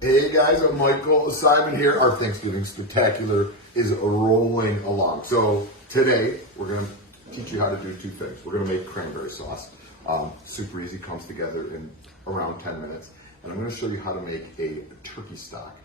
Hey guys, I'm Michael. Symon here. Our Thanksgiving Spectacular is rolling along. So today we're going to teach you how to do two things. We're going to make cranberry sauce. Super easy, comes together in around 10 minutes. And I'm going to show you how to make a turkey stock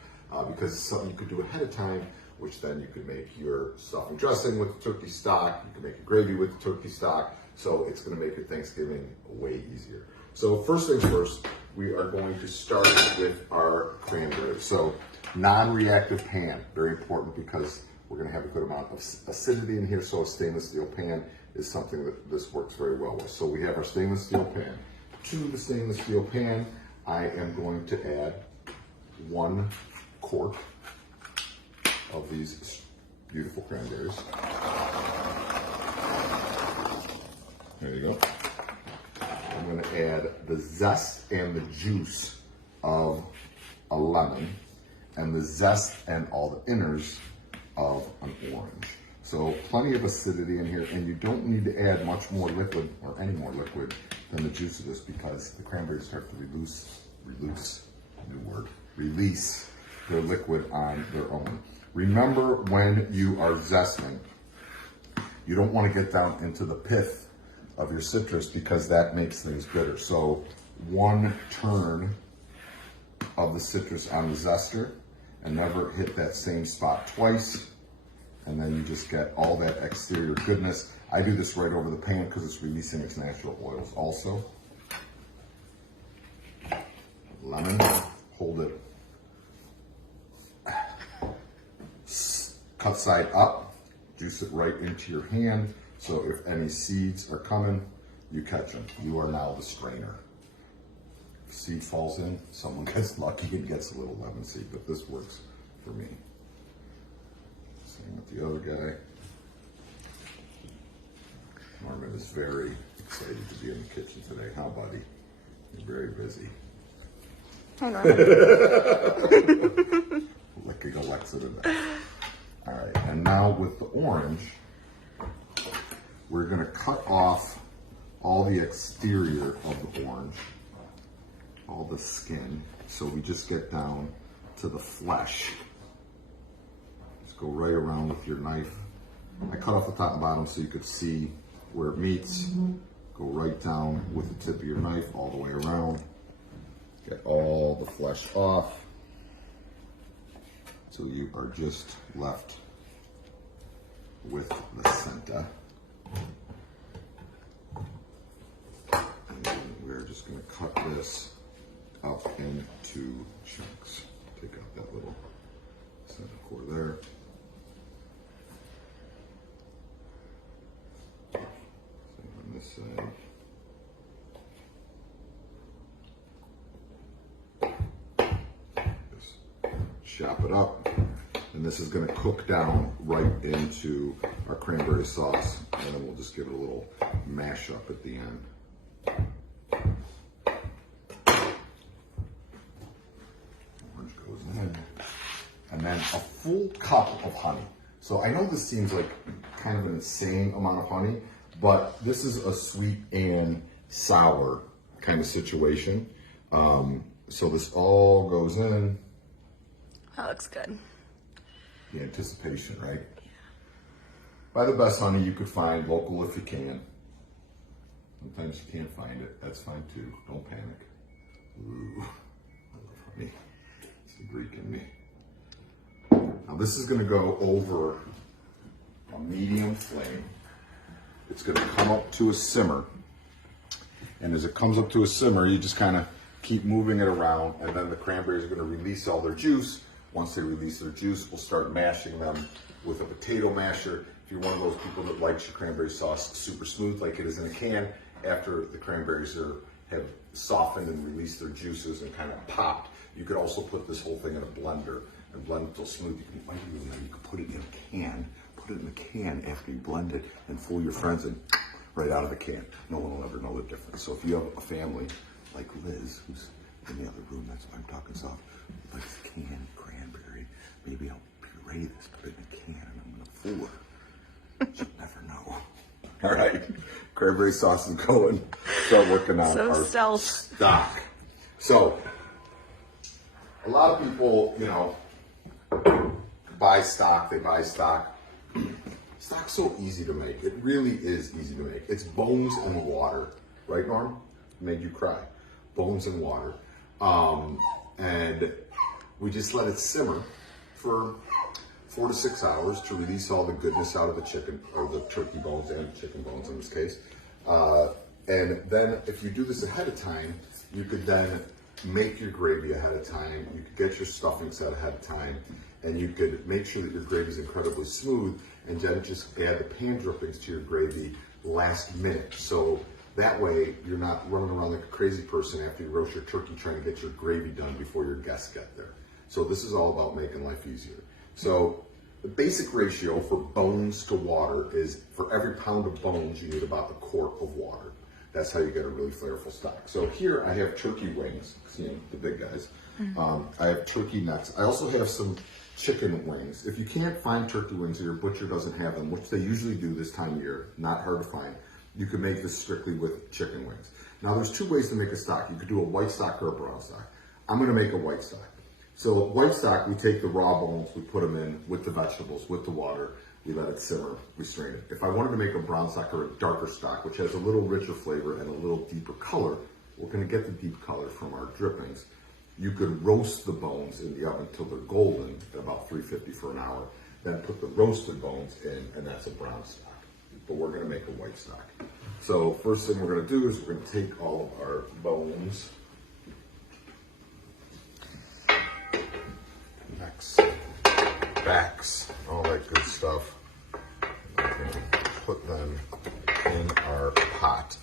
because it's something you could do ahead of time, which then you could make your stuffing dressing with the turkey stock. You can make a gravy with the turkey stock. So it's going to make your Thanksgiving way easier. So first things first, we are going to start with our cranberries. So non-reactive pan, very important because we're going to have a good amount of acidity in here. So a stainless steel pan is something that this works very well with. So we have our stainless steel pan. To the stainless steel pan, I am going to add 1 quart of these beautiful cranberries. There you go. I'm going to add the zest and the juice of a lemon and the zest and all the inners of an orange. So plenty of acidity in here, and you don't need to add much more liquid or any more liquid than the juice of this because the cranberries start to release their liquid on their own. Remember, when you are zesting, you don't want to get down into the pith of your citrus because that makes things bitter. So 1 turn of the citrus on the zester and never hit that same spot twice. And then you just get all that exterior goodness. I do this right over the pan because it's releasing its natural oils also. Lemon, hold it. Cut side up, juice it right into your hand. So if any seeds are coming, you catch them. You are now the strainer. If seed falls in, someone gets lucky and gets a little lemon seed, but this works for me. Same with the other guy. Norman is very excited to be in the kitchen today. How, buddy? You're very busy. Hi, Norman. Licking Alexa today. All right, and now with the orange, we're gonna cut off all the exterior of the orange, all the skin, so we just get down to the flesh. Just go right around with your knife. I cut off the top and bottom so you could see where it meets. Go right down with the tip of your knife all the way around. Get all the flesh off. So you are just left with the center. And then we're just going to cut this up into chunks. Take out that little center core there. Same on this side. Chop it up, and this is going to cook down right into our cranberry sauce, and then we'll just give it a little mash up at the end. Orange goes in, and then a full cup of honey. So I know this seems like kind of an insane amount of honey, but this is a sweet and sour kind of situation. So this all goes in. That looks good. The anticipation, right? Buy the best honey you could find, local if you can. Sometimes you can't find it. That's fine too. Don't panic. Ooh, I love honey. It's the Greek in me. Now this is going to go over a medium flame. It's going to come up to a simmer. And as it comes up to a simmer, you just kind of keep moving it around, and then the cranberries are going to release all their juice. Once they release their juice, we'll start mashing them with a potato masher. If you're one of those people that likes your cranberry sauce super smooth like it is in a can, after the cranberries have softened and released their juices and kind of popped, you could also put this whole thing in a blender and blend it till smooth. You can put it in a can, after you blend it and fool your friends in right out of the can. No one will ever know the difference. So if you have a family like Liz, who's in the other room, that's why I'm talking soft, like canned cranberry, maybe I'll puree this, put it in a can, and I'm gonna fool her. She'll never know. All right, cranberry sauce is going. Start working on our stealth stock. So A lot of people, you know, buy stock, they buy stock. Stock's so easy to make. It really is easy to make. It's bones and water, right, Norm? Made you cry. Bones and water. And we just let it simmer for 4 to 6 hours to release all the goodness out of the chicken, or the turkey bones and chicken bones in this case. And then if you do this ahead of time, you could then make your gravy ahead of time. You could get your stuffing set ahead of time, and you could make sure that your gravy is incredibly smooth, and then just add the pan drippings to your gravy last minute. So that way you're not running around like a crazy person after you roast your turkey trying to get your gravy done before your guests get there. So this is all about making life easier. So the basic ratio for bones to water is, for every pound of bones, you need about a quart of water. That's how you get a really flavorful stock. So here I have turkey wings, you know, the big guys. I have turkey nuts. I also have some chicken wings. If you can't find turkey wings or your butcher doesn't have them, which they usually do this time of year, not hard to find, you can make this strictly with chicken wings. Now there's 2 ways to make a stock. You could do a white stock or a brown stock. I'm gonna make a white stock. So white stock, we take the raw bones, we put them in with the vegetables, with the water, we let it simmer, we strain it. If I wanted to make a brown stock or a darker stock, which has a little richer flavor and a little deeper color, we're gonna get the deep color from our drippings. You could roast the bones in the oven till they're golden at about 350 for an hour, then put the roasted bones in, and that's a brown stock. But we're gonna make a white stock. So first thing we're gonna do is we're gonna take all of our bones, necks, backs, all that good stuff. We're gonna put them in our pot.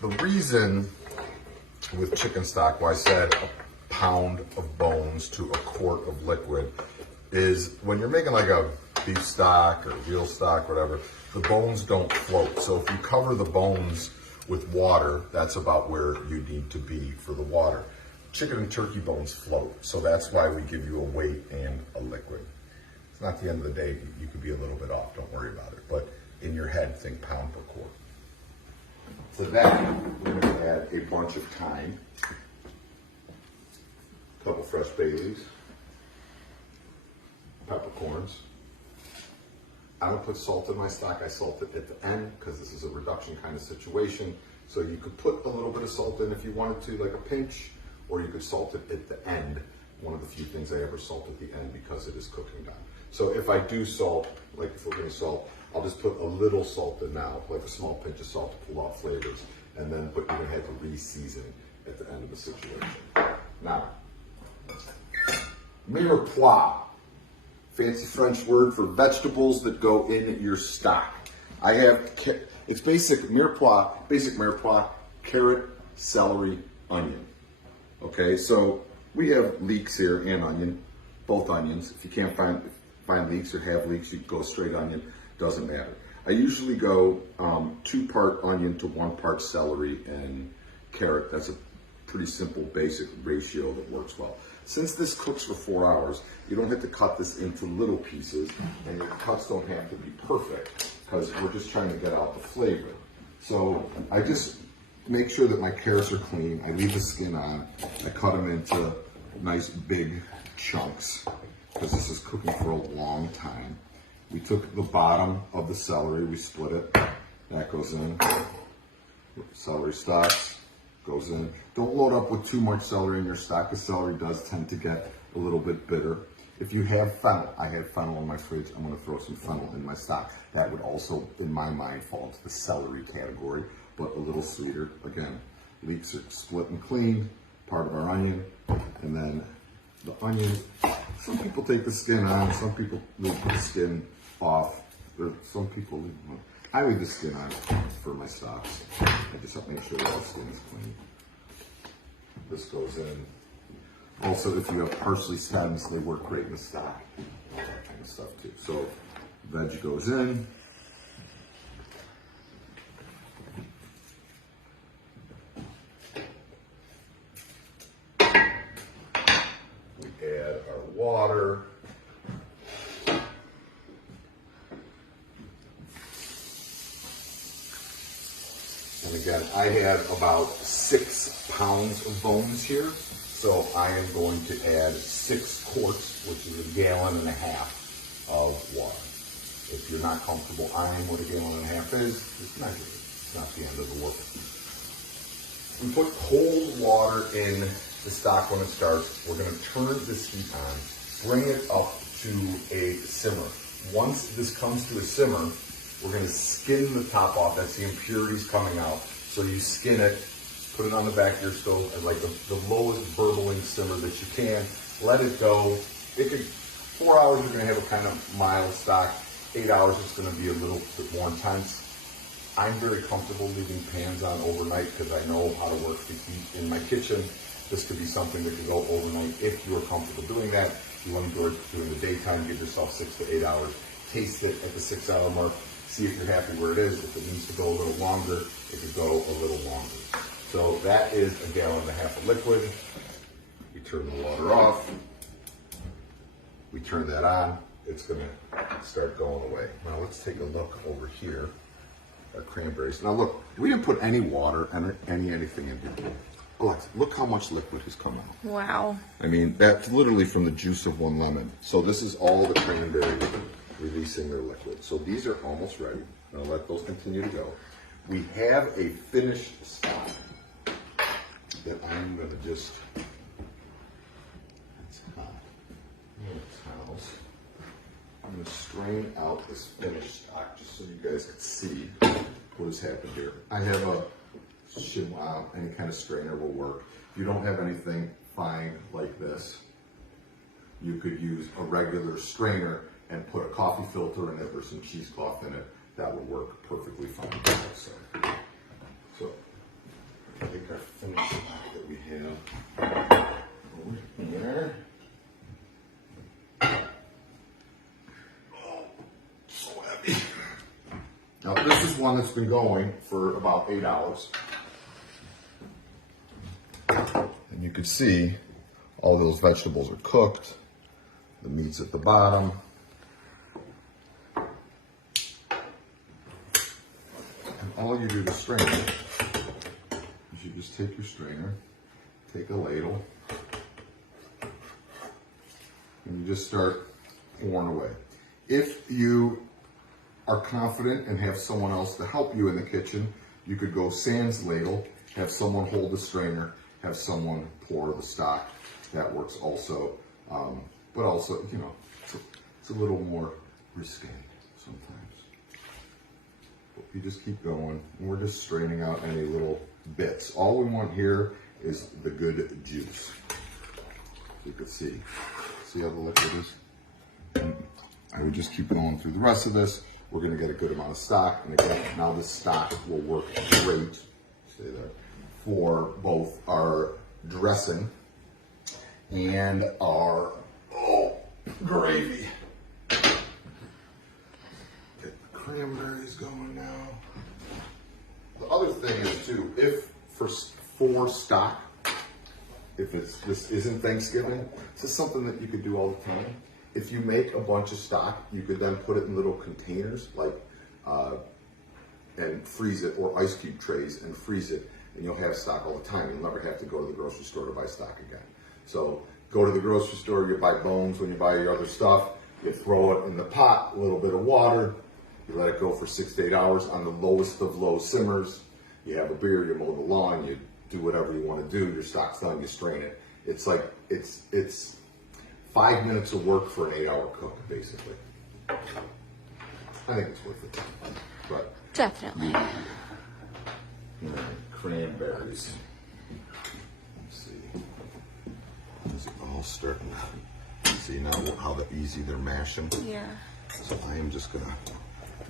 The reason with chicken stock why I said a pound of bones to a quart of liquid is when you're making like a beef stock or veal stock, whatever, the bones don't float. So if you cover the bones with water, that's about where you need to be for the water. Chicken and turkey bones float, so that's why we give you a weight and a liquid. It's not the end of the day, you could be a little bit off, don't worry about it. But in your head, think pound per quart. To that, we're going to add a bunch of thyme, a couple fresh bay leaves, peppercorns. I don't put salt in my stock, I salt it at the end because this is a reduction kind of situation. So you could put a little bit of salt in if you wanted to, like a pinch, or you could salt it at the end. One of the few things I ever salt at the end because it is cooking down. So if I do salt, like if we're going to salt, I'll just put a little salt in now, like a small pinch of salt to pull out flavors, and then but you're going to have to re-season at the end of the situation. Now, mirepoix, fancy French word for vegetables that go in your stock. I have, it's basic mirepoix, carrot, celery, onion. Okay, so we have leeks here and onion, both onions. If you can't find leeks or have leeks, you can go straight onion, doesn't matter. I usually go 2-part onion to 1-part celery and carrot. That's a pretty simple basic ratio that works well. Since this cooks for 4 hours, you don't have to cut this into little pieces, and your cuts don't have to be perfect because we're just trying to get out the flavor. So I just make sure that my carrots are clean. I leave the skin on. I cut them into nice big chunks because this is cooking for a long time. We took the bottom of the celery, we split it. That goes in. Celery stalks goes in. Don't load up with too much celery in your stock because celery does tend to get a little bit bitter. If you have fennel, I have fennel in my fridge. I'm going to throw some fennel in my stock. That would also, in my mind, fall into the celery category, but a little sweeter. Again, leeks are split and cleaned, part of our onion, and then the onion. Some people take the skin on, some people leave the skin off. Some people leave, I leave the skin on for my stocks. I just have to make sure that the skin is clean. This goes in. Also, if you have parsley stems, they work great in the stock. All that kind of stuff too. So, veg goes in. We add our water. And again, I have about 6 pounds of bones here. So I am going to add 6 quarts, which is 1.5 gallons of water. If you're not comfortable eyeing what 1.5 gallons is, just measure it. It's not the end of the world. We put cold water in the stock when it starts. We're going to turn this heat on, bring it up to a simmer. Once this comes to a simmer, we're going to skin the top off. That's the impurities coming out. So you skin it, put it on the back of your stove at like the lowest burbling simmer that you can. Let it go. 4 hours, you're going to have a kind of mild stock. 8 hours, it's going to be a little bit more intense. I'm very comfortable leaving pans on overnight because I know how to work the heat in my kitchen. This could be something that could go overnight if you are comfortable doing that. If you want to do it during the daytime, give yourself 6 to 8 hours. Taste it at the 6 hour mark. See if you're happy where it is. If it needs to go a little longer, it could go a little longer. So that is 1.5 gallons of liquid. We turn the water off. We turn that on. It's going to start going away. Now let's take a look over here at cranberries. Now look, we didn't put any water and anything in here. Alexa, look how much liquid has come out. Wow. I mean, that's literally from the juice of 1 lemon. So this is all the cranberries releasing their liquid. So these are almost ready. Now let those continue to go. We have a finished stock that I'm going to just, it's hot. Towels. I'm going to strain out this finished stock just so you guys can see what has happened here. I have a Symon, any kind of strainer will work. If you don't have anything fine like this, you could use a regular strainer and put a coffee filter in it or some cheesecloth in it. That would work perfectly fine. So I think our finished stock that we have over here. Now this is one that's been going for about 8 hours. And you can see all those vegetables are cooked. The meat's at the bottom. And all you do to strain it is you just take your strainer, take a ladle, and you just start pouring away. If you are confident and have someone else to help you in the kitchen, you could go sans ladle, have someone hold the strainer, have someone pour the stock. That works also. But also, you know, it's a little more risque sometimes. But you just keep going. And we're just straining out any little bits. All we want here is the good juice. You can see how the liquid is? And I would just keep going through the rest of this. We're going to get a good amount of stock. And again, now this stock will work great, stay there, for both our dressing and our gravy. Get the cranberries going now. The other thing is too, if for stock, if this isn't Thanksgiving, this is something that you could do all the time. If you make a bunch of stock, you could then put it in little containers, like, and freeze it, or ice cube trays and freeze it, and you'll have stock all the time. You'll never have to go to the grocery store to buy stock again. So go to the grocery store, you buy bones when you buy your other stuff, you throw it in the pot, a little bit of water, you let it go for 6 to 8 hours on the lowest of low simmers. You have a beer, you mow the lawn, you do whatever you want to do, your stock's done, you strain it. It's like, it's 5 minutes of work for an 8 hour cook, basically. I think it's worth it. But Definitely. Cranberries. Let's see. Is it all starting to see now how easy they're mashing? Yeah. So I am just gonna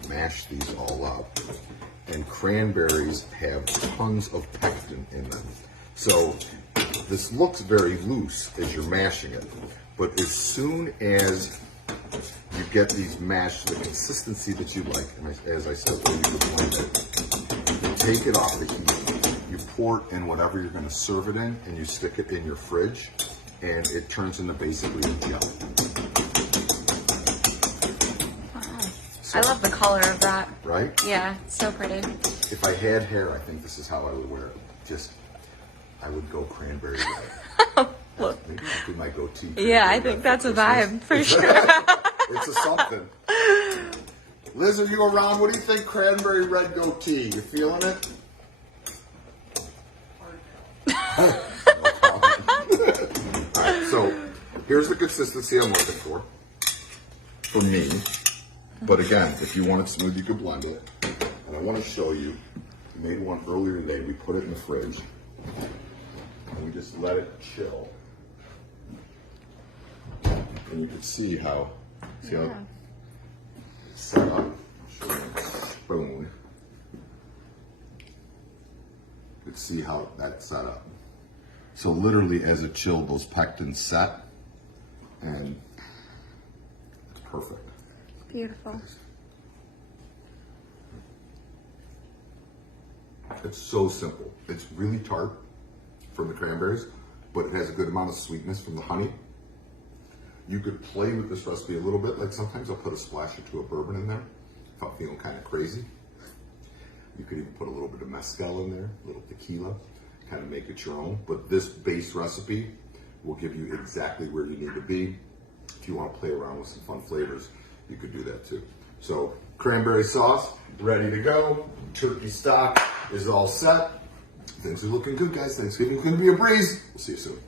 mash these all up. And cranberries have tons of pectin in them. So this looks very loose as you're mashing it, but as soon as you get these mashed to the consistency that you like, and as I said, when you blend it, you take it off the heat, you pour it in whatever you're going to serve it in, and you stick it in your fridge, and it turns into basically a gel. Wow. So, I love the color of that. Right? Yeah, it's so pretty. If I had hair, I think this is how I would wear it. I would go cranberry red. Look. Maybe I'll do my goatee. Yeah, I think that's a vibe for sure. It's a something. Liz, are you around? What do you think? Cranberry red goatee. You feeling it? Alright, so here's the consistency I'm looking for me. But again, if you want it smooth, you can blend it. And I want to show you, we made one earlier today. We put it in the fridge. And we just let it chill. And you can see how it's set up. I'll show you a spoon. You can see how that's set up. So literally as it chilled, those pectins set, and it's perfect. Beautiful. It's so simple. It's really tart from the cranberries, but it has a good amount of sweetness from the honey. You could play with this recipe a little bit. Like sometimes I'll put a splash or two of bourbon in there if I'm feeling kind of crazy. You could even put a little bit of mezcal in there, a little tequila, kind of make it your own. But this base recipe will give you exactly where you need to be. If you want to play around with some fun flavors, you could do that too. So cranberry sauce, ready to go. Turkey stock is all set. Things are looking good, guys. Thanksgiving's going to be a breeze. We'll see you soon.